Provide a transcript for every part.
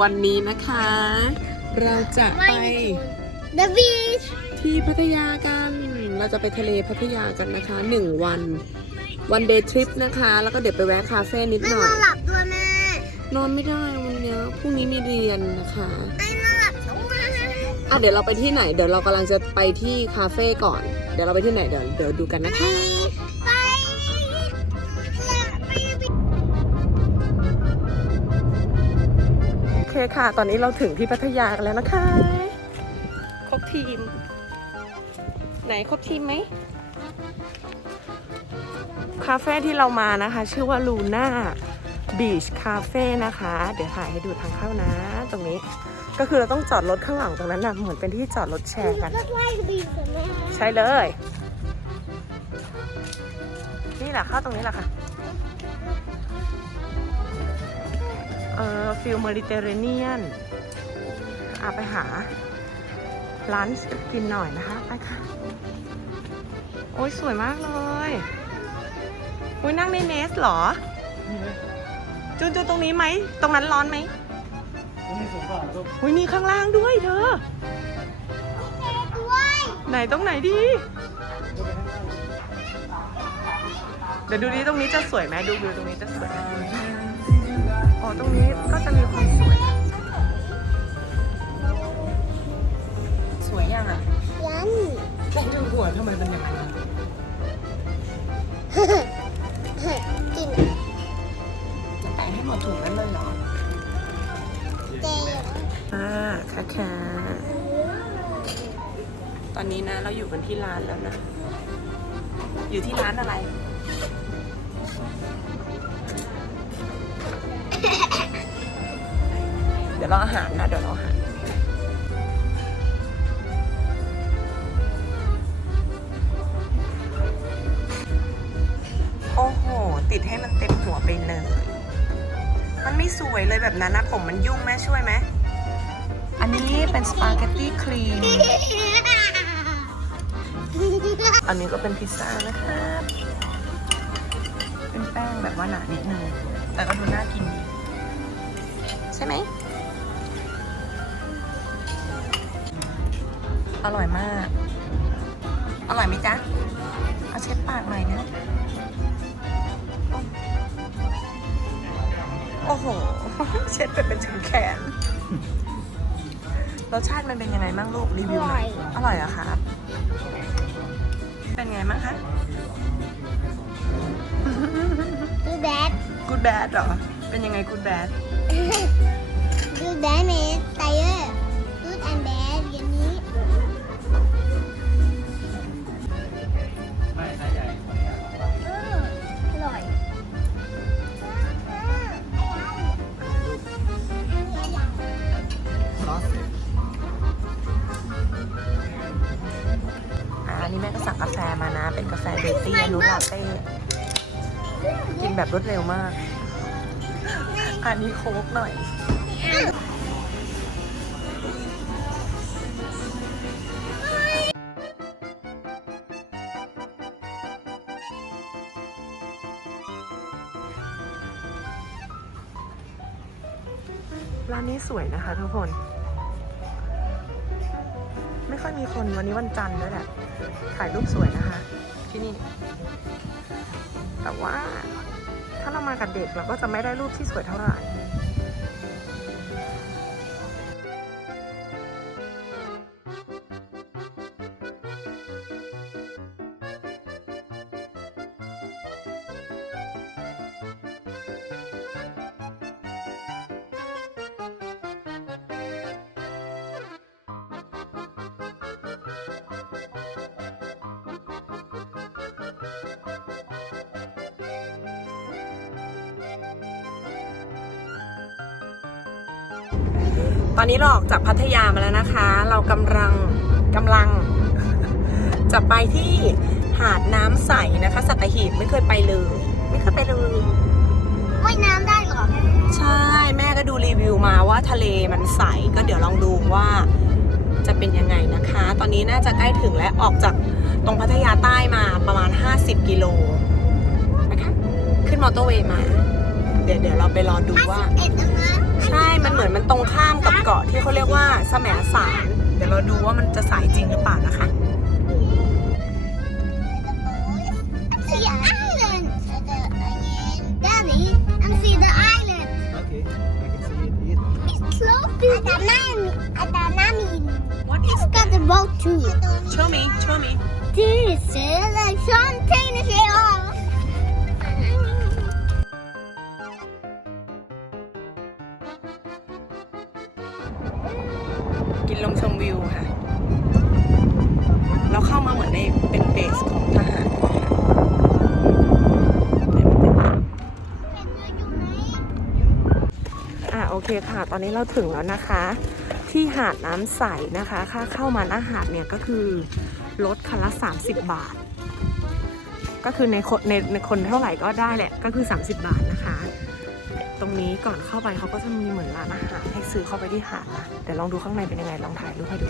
วันนี้นะคะ เราจะไป The beach ที่พัทยากัน เราจะไปทะเลพัทยากันนะคะหนึ่งวัน วันเดย์ทริปนะคะ แล้วก็เดี๋ยวไปแวะคาเฟ่นิดไม่หน่นออยนหลับด้วยแม่ นอนไม่ได้วันเนี้ยพรุ่งนี้มีเรียนนะคะไม่นอนหลับด้วยอะเดี๋ยวเราไปที่ไหน เดี๋ยวเรากำลังจะไปที่คาเฟ่ก่อน เดี๋ยวเราไปที่ไหนเดี๋ยวเดี๋ยวดูกันนะคะ โอเคค่ะ ตอนนี้เราถึงที่พัทยากันแล้วนะคะ ครบทีม ไหนครบทีมไหม คาเฟ่ที่เรามานะคะ ชื่อว่าลูน่าบีชคาเฟ่นะคะ เดี๋ยวถ่ายให้ดูทางเข้านะ ตรงนี้ ก็คือเราต้องจอดรถข้างหลังตรงนั้นนะเหมือนเป็นที่จอดรถแชร์กัน รถไล่บีชแม่ใช่เลย นี่แหละเข้าตรงนี้แหละค่ะ เออฟิลเมดิเตอร์เรเนียนอะไปหาร้านกินหน่อยนะคะ ไปค่ะ โอ้ยสวยมากเลยอุ้ยนั่งในเนสเหรอ จูนจูนตรงนี้ไหม ตรงนั้นร้อนไหมอุ้ยมีข้างล่างด้วยเธอ ไหนตรงไหนดี เดี๋ยวดูดิตรงนี้จะสวยไหมดูวิวตรงนี้จะสวย ตรงนี้ก็จะมีความสวย สวยยังอะยันแค่ดูหัวทำไมเป็นอย่างนั้นอะกินจะแต่งให้หมดถุงนั้นเลยเหรอเจอ่าค่ะค่ะตอนนี้นะเราอยู่กันที่ร้านแล้วนะ อยู่ที่ร้านอะไร ดี๋ยวเราอาหารนะเดี๋ยวเราอาหาร โอ้โห ติดให้มันเต็มหัวไปเลย มันไม่สวยเลยแบบนั้นนะผมมันยุ่งแม่ช่วยไหม อันนี้เป็นสปาเกตตี้ครีม อันนี้ก็เป็นพิซซ่านะครับเป็นแป้งแบบว่าหนานิดนึง แต่ก็ดูน่ากินดี ใช่ไหม อร่อยมาก อร่อยไหมจ๊ะ เอาเช็ดปากหน่อยนะ โอ้โห เช็ดไปเป็นถึงแขน รสชาติมันเป็นยังไงบ้างลูก รีวิวหน่อยอร่อยเหรอครับ เป็นไงบ้างคะดูแดดกูดแบดเหรอ เป็นยังไงกูดแบดดูแดดเมสไตเออร์ นะเป็นกาแฟเดอร์ตี้นูลาเต้กินแบบรวดเร็วมาก อันนี้โค้กหน่อย ร้านนี้สวยนะคะทุกคน ไม่ค่อยมีคนวันนี้วันจันทร์ด้วยแหละ ถ่ายรูปสวยนะคะ ที่นี่ แต่ว่าถ้าเรามากับเด็กเราก็จะไม่ได้รูปที่สวยเท่าไหร่ ตอนนี้เราออกจากพัทยามาแล้วนะคะ เรากำลังกำลัง จะไปที่หาดน้ำใสนะคะ สัตหีบไม่เคยไปเลย ไม่เคยไปเลยว่ายน้ำได้เหรอแม่ใช่แม่ก็ดูรีวิวมาว่าทะเลมันใสก็เดี๋ยวลองดูว่าจะเป็นยังไงนะคะ ตอนนี้น่าจะใกล้ถึงและออกจากตรงพัทยาใต้มาประมาณ10กิโลนะคะ ขึ้นมอเตอร์เวย์มา เดี๋ยวเดี๋ยวเราไปรอดูว่าเอ็ดตรงนั้นใช่ มันเหมือนมันตรงข้ามกับเกาะที่เขาเรียกว่าแสมสารเดี๋ยวเราดูว่ามันจะสายจริงหรือเปล่านะคะ See the island. Daddy, I'm see the island. Okay, I can see it here. It's close to the nami. At the nami. What is It's got the boat too. Show me show me This is like something to เคค่ะ ตอนนี้เราถึงแล้วนะคะ ที่หาดน้ำใสนะคะ ค่าเข้ามาหน้าหาดเนี่ยก็คือลดคันละ 30 บาท ก็คือในคนในในคนเท่าไหร่ก็ได้แหละ ก็คือ 30 บาทนะคะ ตรงนี้ก่อนเข้าไปเขาก็จะมีเหมือนร้านอาหารให้ซื้อเข้าไปที่หาดนะเดี๋ยวลองดูข้างในเป็นยังไง ลองถ่ายรูปให้ดู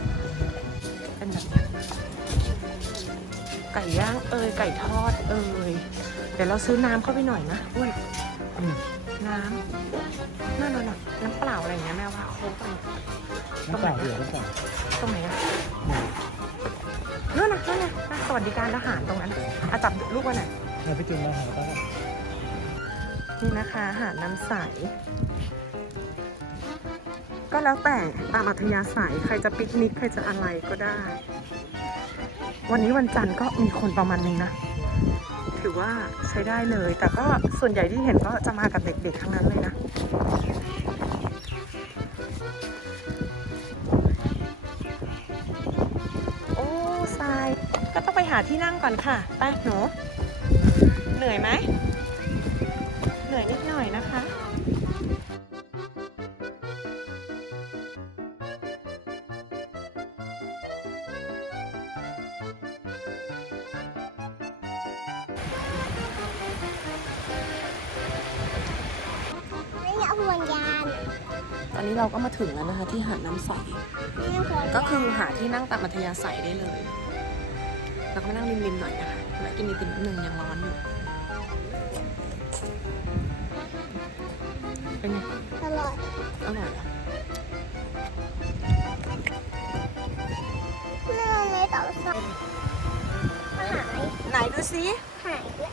เป็นแบบนี้ไก่ย่างเอยไก่ทอดเอยเดี๋ยวเราซื้อน้ำเข้าไปหน่อยนะอ้วนน้ำ น้ำเปล่าอะไรอย่างเงี้ยแม่ว่าโค้กอะไรน้ำเปล่าเดี๋ยวน้ำเปล่าตรงไหนอะนั่นนะนั่นนะน่ะสวัสดิการทหารตรงนั้นนะอะจับลูกไว้หน่อยเราไปจุนมาหาป้านี่นะคะอาหาดน้ำใส ก็แล้วแต่ตามอัธยาศัยใครจะปิกนิกใครจะอะไรก็ได้ วันนี้วันจันทร์ก็มีคนประมาณนึงนะ ถือว่าใช้ได้เลย แต่ก็ส่วนใหญ่ที่เห็นก็จะมากับเด็กๆทั้งนั้นเลยนะาที่นั่งก่อนค่ะ ไปหนู เหนื่อยไหม เหนื่อยนิดหน่อยนะคะนี่เอาห่วงยานตอนนี้เราก็มาถึงแล้วนะคะที่หาดน้ำใสนี่ห่วงยานก็คือหาที่นั่งตามอัธยาศัยได้เลย แล้วก็มานั่งริมๆหน่อยนะคะแวะกินไอติมนิดนึงยังร้อนอยู่ เป็นไง อร่อย อร่อยเหรอเรื่องในต่อสองมาหายไหนดูซิหายด้วย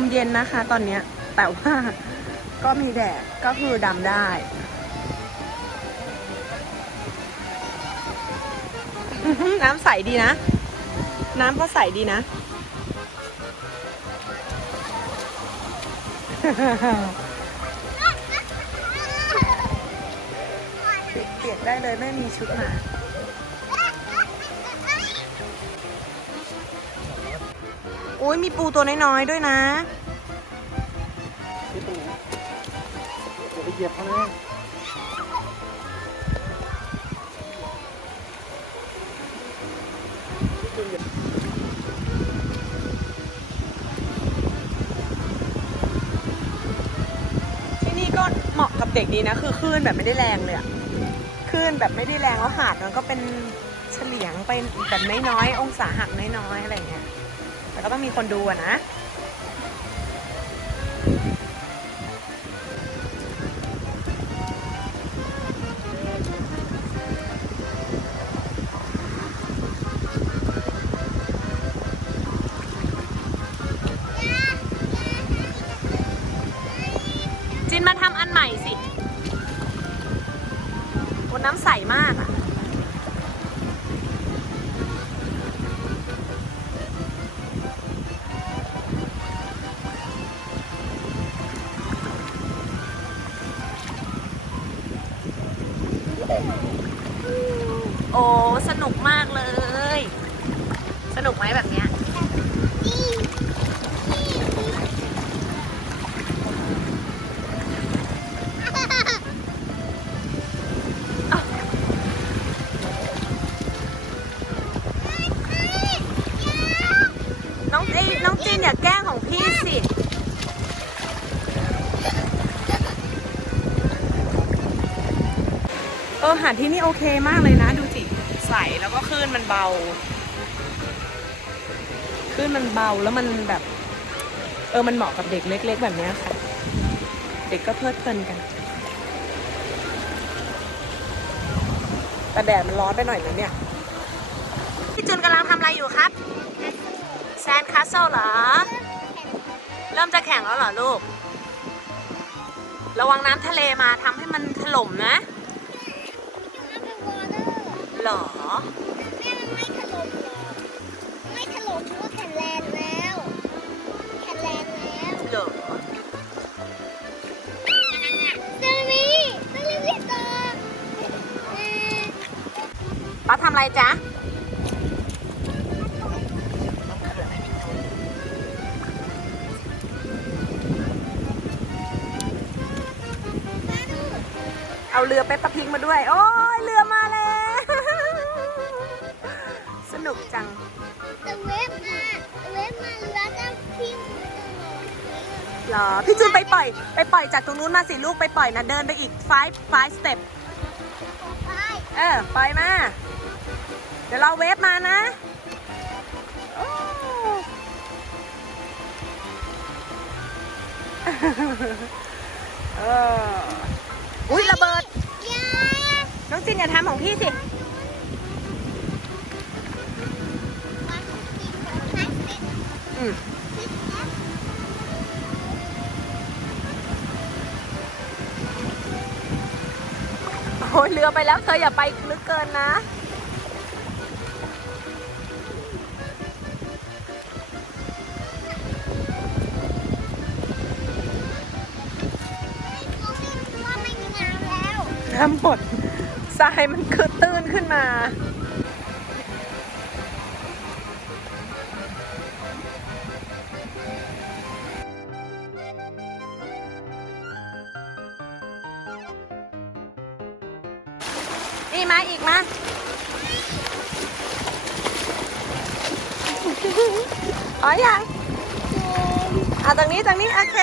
มเย็นนะคะ ตอนเนี้ยแต่ว่าก็มีแดดก็คือดำได้น้ำใสดีนะ น้ำก็ใสดีนะ เปียกได้เลยไม่มีชุดมา โอ้ยมีปูตัวน้อยๆด้วยนะที่ตรงไหนเดี๋ยวไปเหยียบเขาเลยที่นี่ก็เหมาะกับเด็กดีนะ คือคลื่นแบบไม่ได้แรงเลยอะคลื่นแบบไม่ได้แรงแล้วหาดมันก็เป็นเฉลียงไปแบบน้อยๆองศาหักน้อยๆอะไรเงี้ย แต่ก็ต้องมีคนดูอะนะจินมาทำอันใหม่สิโอ้น้ำใสมากอะ หารที่นี่โอเคมากเลยนะ ดูสิใสแล้วก็คลื่นมันเบาคลื่นมันเบาแล้วมันแบบ เออมันเหมาะกับเด็กเล็ก ๆ แบบนี้ค่ะ เด็กก็เพลิดเพลินกัน แต่แดดมันร้อนไปหน่อยนะเนี่ยพี่จุนกำลังทำอะไรอยู่ครับแซนคาสเซิลเหรอ เริ่มจะแข่งแล้วเหรอลูก ระวังน้ำทะเลมาทำให้มันถล่มนะ หรอ แม่มันไม่ถล่มหรอกไม่ถล่มเพราะว่าแข็งแรงแล้วแข็งแรงแล้วเหรอเซรีเซรีวิตต่อเอ่อป้าทำอะไรจ๊ะเอาเรือไปประพิงมาด้วย โอ้ จังแต่เวฟมาเวฟมาเรือจะพิ้งตลอดเลยเหรอ พี่จูนไปปล่อย ไปปล่อยจากตรงนู้นมาสิลูกไปปล่อยนะเดินไปอีก five five step ไปเออปล่อยมา เดี๋ยวเราเวฟมานะโอ้เอออุ้ยระเบิดยาน้องจินอย่าทำของพี่สิ โอ้ยเรือไปแล้วเธออย่าไปลึกเกินนะว่าไม่มีน้ำแล้วน้ำหมดทรายมันคือตื้นขึ้นมา นี่มาอีกมาอ๋อยังเอาตรงนี้ตรงนี้โอเค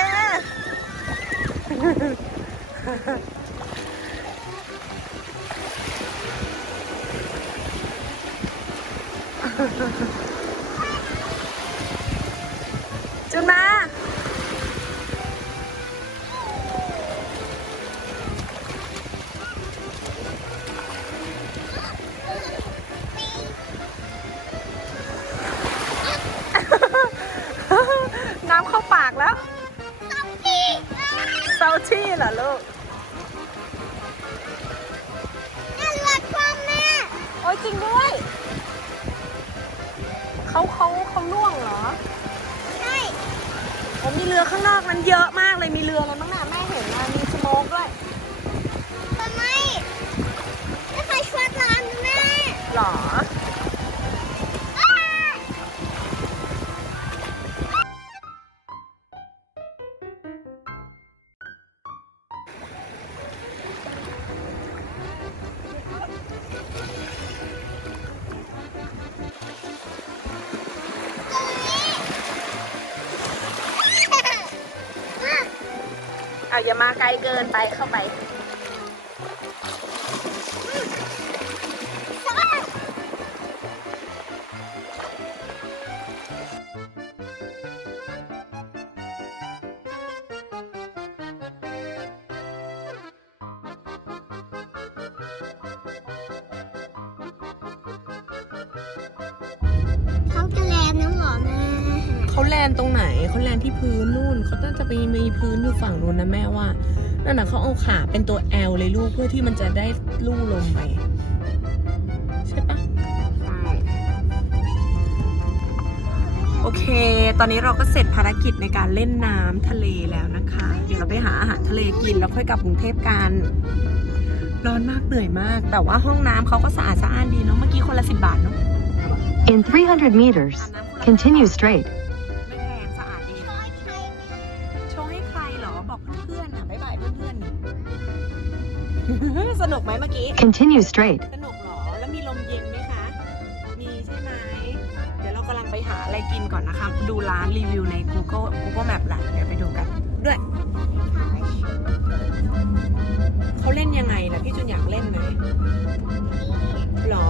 ไกลเกินไปเข้าไป แลนตรงไหนเขาแลนที่พื้นนู่นเขาต้องจะไปมีพื้นอยู่ฝั่งนู้นนะแม่ว่านั่นน่ะเขาเอาขาเป็นตัว L เลยลูกเพื่อที่มันจะได้ลู่ลงไป ใช่ปะใช่โอเค ตอนนี้เราก็เสร็จภารกิจในการเล่นน้ำทะเลแล้วนะคะ เดี๋ยวเราไปหาอาหารทะเลกินแล้วค่อยกลับกรุงเทพกันร้อนมากเหนื่อยมาก แต่ว่าห้องน้ำเขาก็สะอาดสะอ้านดีเนาะเมื่อกี้คนละสิบบาทเนาะ In 300 meters, อาบน้ำคนละ continue straight. กไหมเมื่อกี้ Continue straight. สนุกเหรอ แล้วมีลมเย็นไหมคะ มีใช่ไหม เดี๋ยวเรากำลังไปหาอะไรกินก่อนนะคะ ดูร้านรีวิวใน Google Google Map แหละเดี๋ยวไปดูกันด้วยขอเขาเล่นยังไงล่ะ พี่จุนอยากเล่นไหมหรอ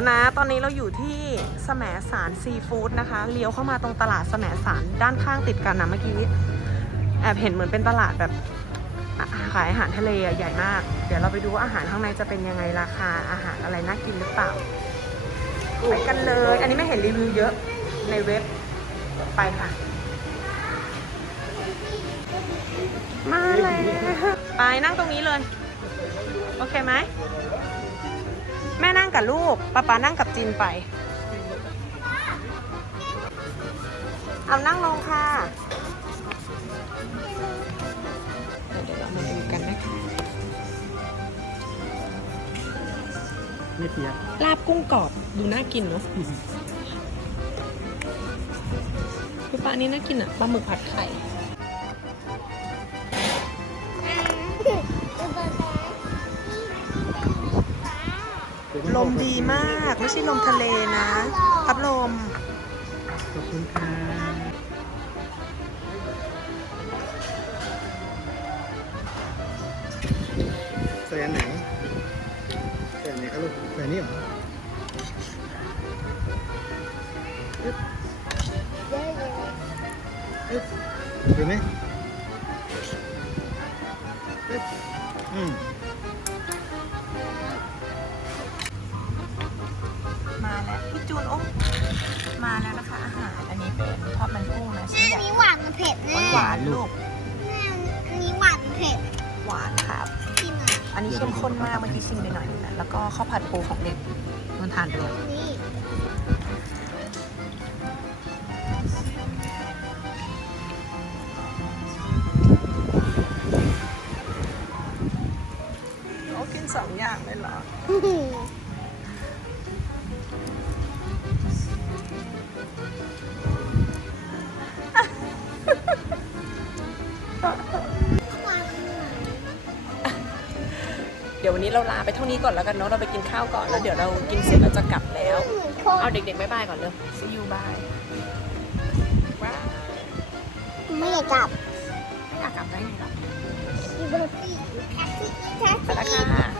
แล้วนะ ตอนนี้เราอยู่ที่แสมสารซีฟู้ดนะคะ เลี้ยวเข้ามาตรงตลาดแสมสารด้านข้างติดกันนะเมื่อกี้ แอบเห็นเหมือนเป็นตลาดแบบขายอาหารทะเลใหญ่มาก เดี๋ยวเราไปดูว่าอาหารข้างในจะเป็นยังไงราคาอาหารอะไรน่ากินหรือเปล่า ไปกันเลย อันนี้ไม่เห็นรีวิวเยอะในเว็บ ไปค่ะ มาเลย ไปนั่งตรงนี้เลย โอเคไหม แม่นั่งกับลูกป๊าป๊านั่งกับจินไป เอานั่งลงค่ะ เดี๋ยวเรามาดูกันนะคะไม่เปียกลาบกุ้งกรอบดูน่ากินเนาะพี่ป๊านี่น่ากินอะปลาหมึกผัดไข่ มดีมาก ไม่ใช่ลมทะเลนะพัดลม ขอบคุณค่ะใส่อันไหนใส่อันไหนครับลูกใส่นี่เหรอเห็นไหมอืม ใหญ่นี้หวานกับเผ็ดแน่หวานๆลูก แม่อันนี้หวานกับเผ็ดหวานครับกินอะอันนี้เข้มข้นมากเมื่อกี้ชิมไปหน่อยนึงนะแล้วก็ข้าวผัดปูของเด็กมันทานไปแล้ว นี่ นนี้เราลาไปเท่านี้ก่อนแล้วกันเนาะเราไปกินข้าวก่อนแล้วเดี๋ยวเรากินเสร็จเราจะกลับแล้วเหมือนคนเอาเด็กๆบายบายก่อนเลย see you bye ว้าวไม่อยากกลับไม่อยากกลับได้ไงหรออีโบตี้แท็กซี่แท็